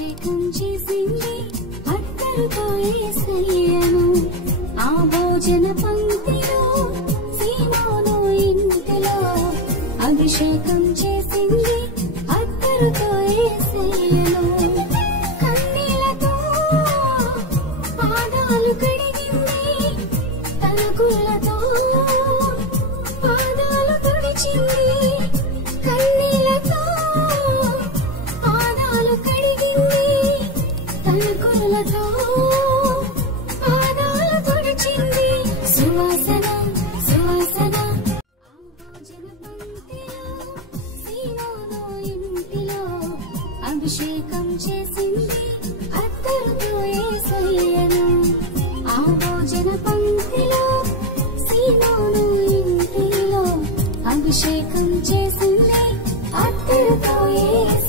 అభిషేకం చేసింది అత్తరుతో యేసయ్యను ఆ భోజన పంక్తిలో సీమోను ఇంటిలో అభిషేకం చేసింది అత్తరుతో యేసయ్యను కన్నీళ్లతో పాదాలు కడిగింది తలకులతో పాదాలు తుడిచింది కన్నీళ్లతో పాదాలు కడిగింది తలకులతో పాదాలు తుడిచింది సువాసన సువాసన ఆ భోజన పంక్తిలో సీమోను ఇంటిలో అభిషేకం చేసింది అత్తరుతో యేసయ్యను ఆ భోజన పంక్తిలో సీమోను ఇంటిలో అభిషేకం చేసింది అత్తరుతో యేసయ్యను